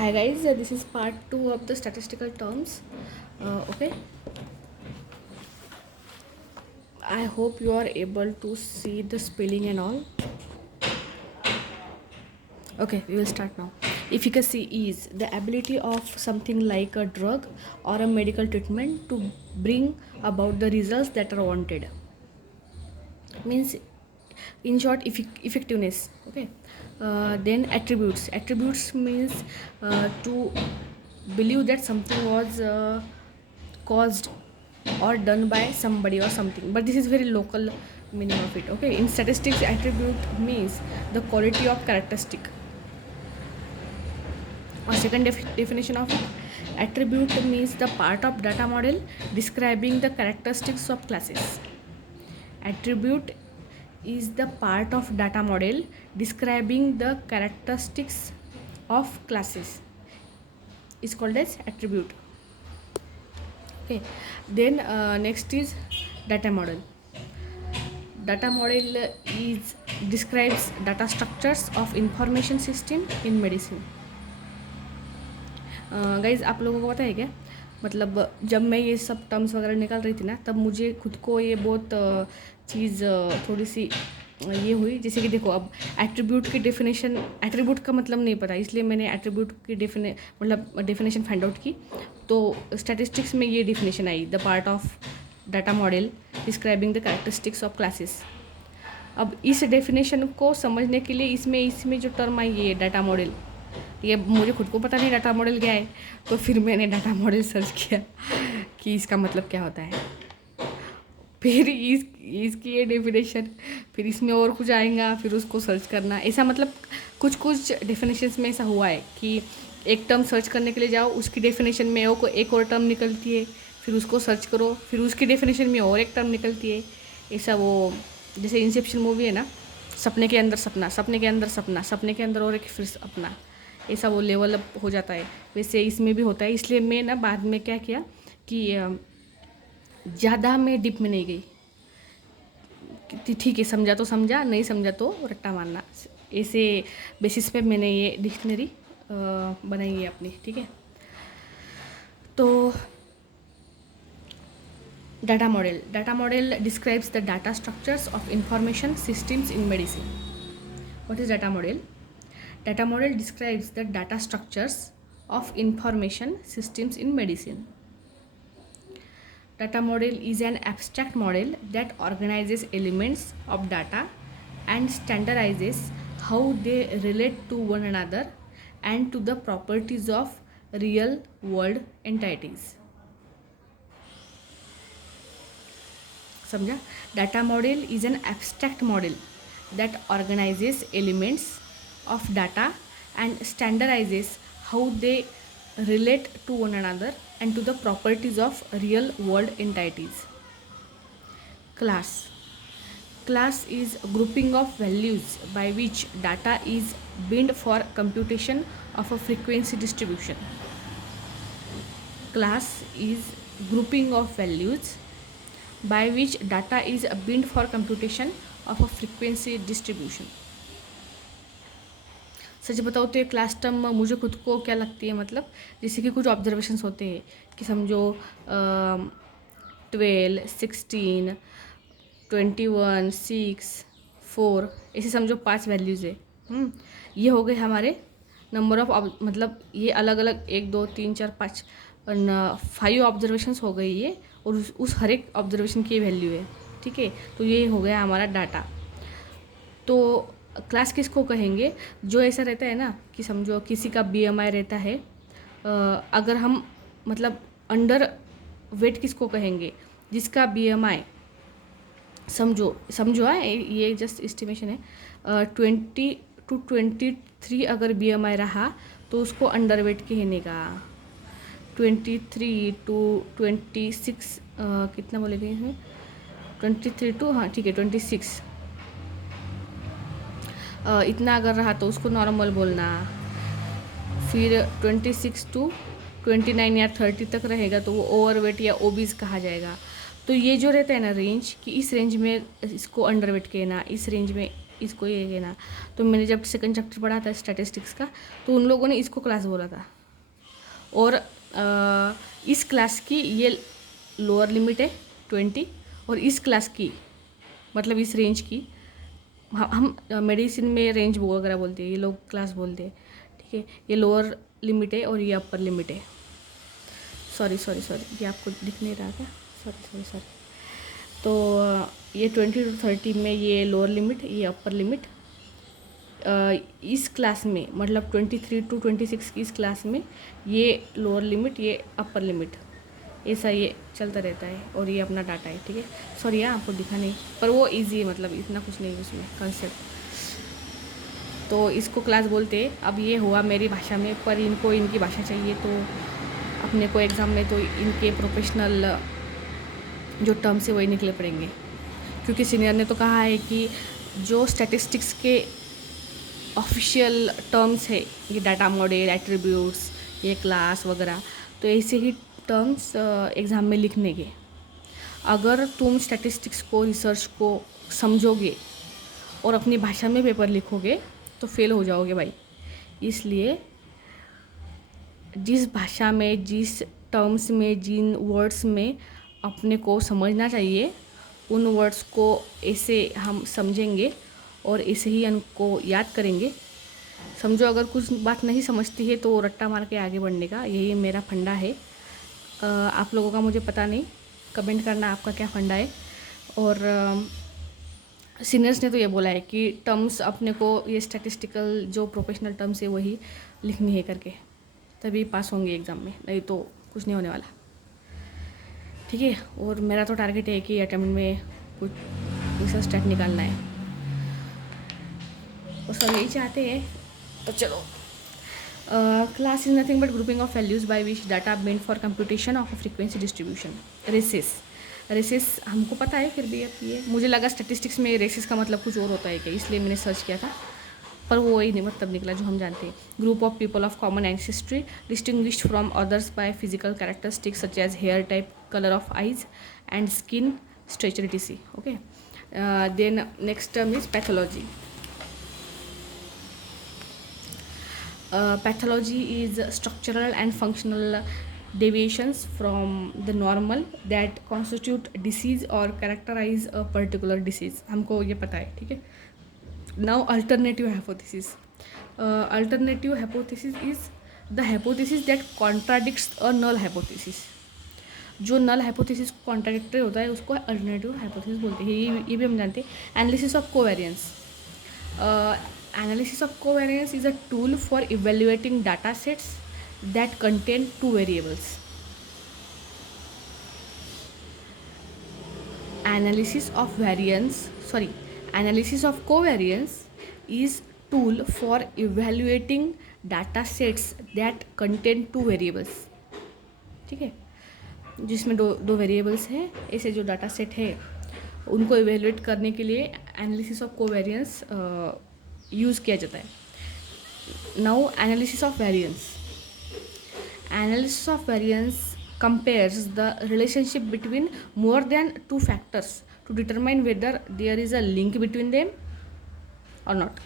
Hi guys, this is part 2 of the statistical terms. Okay, I hope you are able to see the spelling and all. Okay, we will start now. Efficacy is the ability of something like a drug or a medical treatment to bring about the results that are wanted. Means, in short, effectiveness. Okay, then attributes means to believe that something was caused or done by somebody or something, but this is very local meaning of it. Okay, in statistics, attribute means the quality of characteristic. A second definition of it, attribute means the part of data model describing the characteristics of classes. Attribute is the part of data model describing the characteristics of classes, is called as attribute. Okay, then next is data model. Data model is describes data structures of information system in medicine. Guys आप लोगों को पता है क्या, मतलब जब मैं ये सब टर्म्स वगैरह निकाल रही थी ना, तब मुझे खुद को ये बहुत चीज़ थोड़ी सी ये हुई। जैसे कि देखो, अब एट्रीब्यूट की डेफिनेशन, एट्रीब्यूट का मतलब नहीं पता, इसलिए मैंने एट्रीब्यूट की डेफिनेशन फाइंड आउट की। तो स्टैटिस्टिक्स में ये definition I, the part of data model describing the characteristics of classes. अब इस डेफिनेशन को समझने के लिए इसमें जो टर्म आई है डाटा मॉडल, ये मुझे खुद को पता नहीं डाटा मॉडल क्या है, तो फिर मैंने डाटा मॉडल सर्च किया कि इसका मतलब क्या होता है। फिर इसकी ये डेफिनेशन, फिर इसमें और कुछ आएगा, फिर उसको सर्च करना। ऐसा मतलब कुछ डेफिनेशंस में ऐसा हुआ है कि एक टर्म सर्च करने के लिए जाओ, उसकी डेफिनेशन में एक और टर्म निकलती है, फिर उसको सर्च करो, फिर उसकी डेफिनेशन में और एक टर्म निकलती है। ऐसा वो जैसे इंसेप्शन मूवी है ना, सपने के अंदर सपना, सपने के अंदर सपना, सपने के अंदर और एक फिर अपना, ऐसा वो लेवल अप हो जाता है। वैसे इसमें भी होता है। इसलिए मैं ना बाद में क्या किया कि ज़्यादा मैं डिप में नहीं गई, ठीक है, समझा तो समझा, नहीं समझा तो रट्टा मारना। ऐसे बेसिस पे मैंने ये डिक्शनरी बनाई है अपनी, ठीक है। तो data model describes the data structures of information systems in medicine. What is data model? Data model describes the data structures of information systems in medicine. Data model is an abstract model that organizes elements of data and standardizes how they relate to one another and to the properties of real world entities. समझा? Data model is an abstract model that organizes elements of data and standardizes how they relate to one another and to the properties of real world entities. Class is a grouping of values by which data is binned for computation of a frequency distribution. Class is grouping of values by which data is binned for computation of a frequency distribution. सच बताओ तो ये class term मुझे खुद को क्या लगती है, मतलब जैसे कि कुछ ऑब्जर्वेशंस होते हैं कि समझो 12, 16, 21, 6, 4, ऐसे समझो 5 वैल्यूज़ है। ये हो गए हमारे नंबर ऑफ, मतलब ये अलग अलग 1, 2, 3, 4, 5 5 ऑब्जर्वेशंस हो गई ये, और उस हर एक ऑब्जर्वेशन की वैल्यू है, ठीक है। तो ये हो गया हमारा डाटा। तो क्लास किसको कहेंगे? जो ऐसा रहता है ना कि समझो किसी का BMI रहता है, अगर हम मतलब अंडर वेट किसको कहेंगे? जिसका BMI समझो ये जस्ट एस्टिमेशन है, 20 to 23 अगर BMI रहा तो उसको अंडर वेट कहने का। 23 to 26 कितना बोलेंगे इसमें, 23 to, हाँ ठीक है, 26 इतना अगर रहा तो उसको नॉर्मल बोलना। फिर 26 to 29 या 30 तक रहेगा तो वो ओवरवेट या ओबीज कहा जाएगा। तो ये जो रहता है ना रेंज, कि इस रेंज में इसको अंडरवेट कहना, इस रेंज में इसको ये ना। तो मैंने जब सेकंड चैप्टर पढ़ा था स्टैटिस्टिक्स का, तो उन लोगों ने इसको क्लास बोला था। और इस क्लास की ये लोअर लिमिट है 20, और इस क्लास की मतलब इस रेंज की हम मेडिसिन में रेंज वगैरह बोलते हैं, ये लोग क्लास बोलते हैं, ठीक है। ये लोअर लिमिट है और ये अपर लिमिट है। सॉरी ये आपको दिख नहीं रहा क्या? सॉरी। तो ये 20 to 30 में ये लोअर लिमिट, ये अपर लिमिट। इस क्लास में मतलब 23 to 26 की इस क्लास में ये लोअर लिमिट, ये अपर लिमिट, ऐसा ये चलता रहता है। और ये अपना डाटा है, ठीक है। सॉरी आपको दिखा नहीं, पर वो इजी है, मतलब इतना कुछ नहीं है उसमें कंसेप्ट। तो इसको क्लास बोलते हैं। अब ये हुआ मेरी भाषा में, पर इनको इनकी भाषा चाहिए, तो अपने को एग्ज़ाम में तो इनके प्रोफेशनल जो टर्म्स है वही निकले पड़ेंगे, क्योंकि सीनियर ने तो कहा है कि जो स्टैटिस्टिक्स के ऑफिशियल टर्म्स है, ये डाटा मॉडल, एट्रीब्यूट्स, ये क्लास वगैरह, तो ऐसे ही टर्म्स एग्ज़ाम में लिखने के। अगर तुम स्टैटिस्टिक्स को, रिसर्च को समझोगे और अपनी भाषा में पेपर लिखोगे तो फेल हो जाओगे भाई। इसलिए जिस भाषा में, जिस टर्म्स में, जिन वर्ड्स में अपने को समझना चाहिए, उन वर्ड्स को ऐसे हम समझेंगे और ऐसे ही उनको याद करेंगे। समझो अगर कुछ बात नहीं समझती है तो रट्टा मार के आगे बढ़ने का, यही मेरा फंडा है। आप लोगों का मुझे पता नहीं, कमेंट करना आपका क्या फंडा है। और सीनियर्स ने तो ये बोला है कि टर्म्स अपने को, ये स्टैटिस्टिकल जो प्रोफेशनल टर्म्स है वही लिखनी है करके, तभी पास होंगे एग्ज़ाम में, नहीं तो कुछ नहीं होने वाला, ठीक है। और मेरा तो टारगेट है कि अटेम्प्ट में कुछ रिसर्च स्टैट निकालना है, और सब यही चाहते हैं। तो चलो, class is nothing but grouping of values by which data meant for computation of frequency distribution. Races हमको पता है, फिर भी अब ये मुझे लगा स्टैटिस्टिक्स में रेसेस का मतलब कुछ और होता है क्या, इसलिए मैंने सर्च किया था, पर वो वही नहीं मतलब निकला जो हम जानते हैं। Group of people of common ancestry distinguished from others by physical characteristics such as hair type, colour of eyes and skin stature etc. Okay. Then next term is pathology. Pathology is structural and functional deviations from the normal that constitute disease or characterize a particular disease. हमको ये पता है, ठीक है। Now alternative hypothesis. Alternative hypothesis is the hypothesis that contradicts a null hypothesis. जो null hypothesis contradictory होता है उसको अल्टरनेटिव हाइपोथेसिस बोलते हैं। ये भी हम जानते हैं। Analysis of covariance. Analysis of covariance is a tool for evaluating data sets that contain two variables. Analysis of covariance is tool for evaluating data sets that contain two variables, ठीक है। जिसमें दो वेरिएबल्स हैं, ऐसे जो data set है उनको evaluate करने के लिए एनालिसिस ऑफ कोवेरियंस यूज़ किया जाता है। Now analysis of variance compares the relationship between more than two factors to determine whether there is a link between them or not.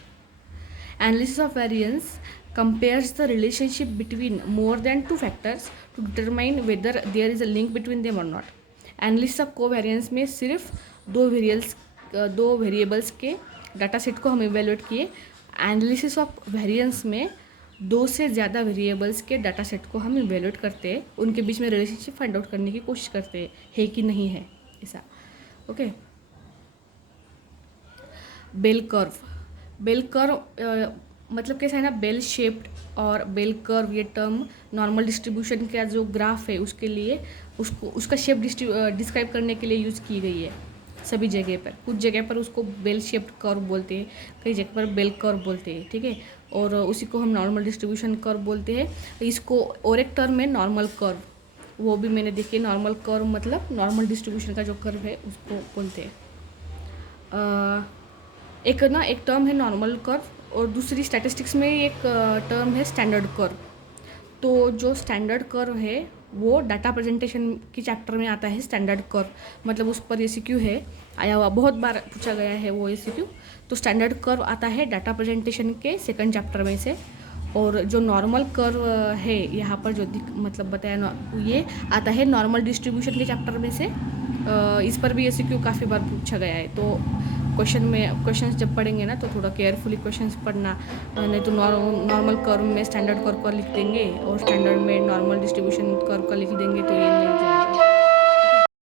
Analysis of variance compares the relationship between more than two factors to determine whether there is a link between them or not. Analysis of covariance में सिर्फ दो variables के data set को हम evaluate किए। Analysis of variance में दो से ज़्यादा वेरिएबल्स के डाटा सेट को हम इवेलुएट करते हैं, उनके बीच में रिलेशनशिप फाइंड आउट करने की कोशिश करते हैं, है कि नहीं है ऐसा, ओके। बेल कर्व मतलब कैसा है ना, बेल शेप्ड और बेल कर्व, ये टर्म नॉर्मल डिस्ट्रीब्यूशन का जो ग्राफ है उसके लिए, उसका शेप डिस्क्राइब करने के लिए यूज़ की गई है सभी जगह पर। कुछ जगह पर उसको बेल शेप्ड कर्व बोलते हैं, कई जगह पर बेल कर्व बोलते हैं, ठीक है। और उसी को हम नॉर्मल डिस्ट्रीब्यूशन कर्व बोलते हैं। इसको और एक टर्म है नॉर्मल कर्व, वो भी मैंने देखी। नॉर्मल कर्व मतलब नॉर्मल डिस्ट्रीब्यूशन का जो कर्व है उसको बोलते हैं। एक टर्म है नॉर्मल कर्व, और दूसरी स्टैटिस्टिक्स में एक टर्म है स्टैंडर्ड कर्व। तो जो स्टैंडर्ड कर्व है वो डाटा प्रेजेंटेशन की चैप्टर में आता है। स्टैंडर्ड कर्व मतलब उस पर एमसीक्यू है आया हुआ, बहुत बार पूछा गया है वो एमसीक्यू। तो स्टैंडर्ड कर्व आता है डाटा प्रेजेंटेशन के सेकंड चैप्टर में से, और जो नॉर्मल कर्व है यहाँ पर जो मतलब बताया ये आता है नॉर्मल डिस्ट्रीब्यूशन के चैप्टर में से। इस पर भी एमसीक्यू काफ़ी बार पूछा गया है। तो क्वेश्चंस जब पढ़ेंगे ना तो थोड़ा केयरफुली क्वेश्चंस पढ़ना, नहीं तो नॉर्मल कर्व में स्टैंडर्ड कर्व का लिख देंगे और स्टैंडर्ड में नॉर्मल डिस्ट्रीब्यूशन कर्व का लिख देंगे तो ये नहीं हो जाएगा।